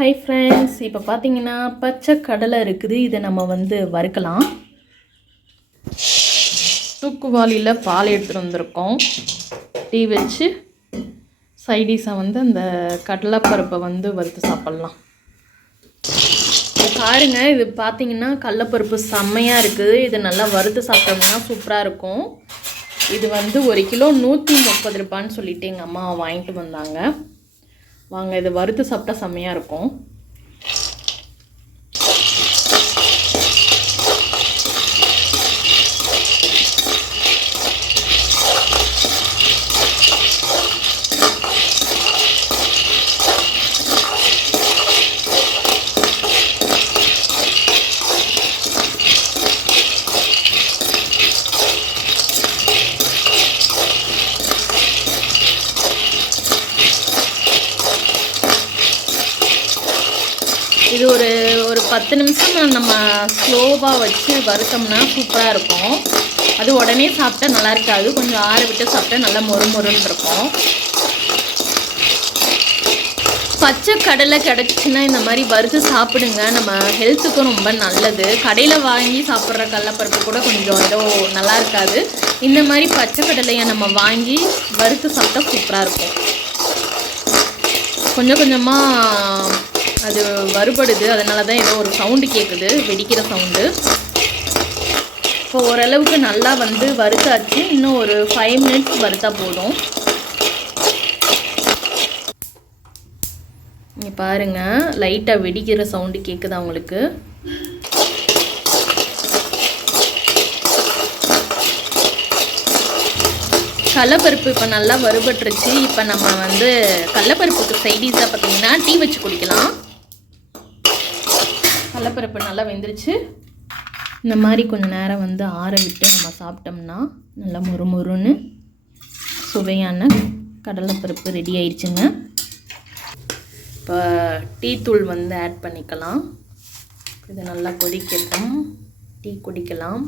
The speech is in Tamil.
ஹை ஃப்ரெண்ட்ஸ் இப்போ பார்த்தீங்கன்னா பச்சை கடலை இருக்குது. இதை நம்ம வந்து வறுக்கலாம். தூக்குவாளியில் பால் எடுத்துகிட்டு வந்திருக்கோம். டீ வச்சு சைடிஷாக வந்து அந்த கடலைப்பருப்பை வந்து வறுத்து சாப்பிட்லாம். பாருங்க இது பார்த்தீங்கன்னா கடலப்பருப்பு செம்மையாக இருக்குது. இது நல்லா வறுத்து சாப்பிட்டோம்னா சூப்பராக இருக்கும். இது வந்து ஒரு கிலோ நூற்றி முப்பது ரூபான்னு சொல்லிட்டு எங்கள் அம்மா வாங்கிட்டு வந்தாங்க. வாங்க இதை வறுத்து சாப்பிட்டா செம்மையாக இருக்கும் இது ஒரு ஒரு பத்து நிமிஷம் நம்ம ஸ்லோவாக வச்சு வறுத்தோம்னா சூப்பராக இருக்கும். அது உடனே சாப்பிட்டா நல்லா இருக்காது. கொஞ்சம் ஆற விட்டு சாப்பிட்டா நல்லா மொறு மொறுன்னு இருக்கும். பச்சை கடலை கிடச்சின்னா இந்த மாதிரி வறுத்து சாப்பிடுங்க. நம்ம ஹெல்த்துக்கும் ரொம்ப நல்லது. கடையில் வாங்கி சாப்பிட்ற கடலைப்பருப்பு கூட கொஞ்சம் ஏதோ நல்லா இருக்காது. இந்த மாதிரி பச்சை கடலையை நம்ம வாங்கி வறுத்து சாப்பிட்டா சூப்பராக இருக்கும். கொஞ்சம் கொஞ்சமாக அது வறுபடுது அதனால தான் ஏதோ ஒரு சவுண்டு கேட்குது வெடிக்கிற சவுண்டு இப்போ ஓரளவுக்கு நல்லா வந்து வறுத்தாச்சு. இன்னும் ஒரு ஃபைவ் மினிட்ஸ் வறுத்தா போதும். இங்கே பாருங்கள் லைட்டாக வெடிக்கிற சவுண்டு கேட்குதா உங்களுக்கு? கடலப்பருப்பு இப்போ நல்லா வறுபட்டுருச்சு. இப்போ நம்ம வந்து கடலப்பருப்புக்கு சைடிஸாக பார்த்தீங்கன்னா டீ வச்சு குடிக்கலாம். கடலப்பருப்பு நல்லா வெந்துருச்சு. இந்த மாதிரி கொஞ்சம் நேரம் வந்து ஆற விட்டு நம்ம சாப்பிட்டோம்னா நல்லா முறுமுறுன்னு சுவையான கடலைப்பருப்பு ரெடி ஆயிடுச்சுங்க இப்போ டீ தூள் வந்து ஆட் பண்ணிக்கலாம். இது நல்லா கொதிக்கட்டும். டீ குடிக்கலாம்.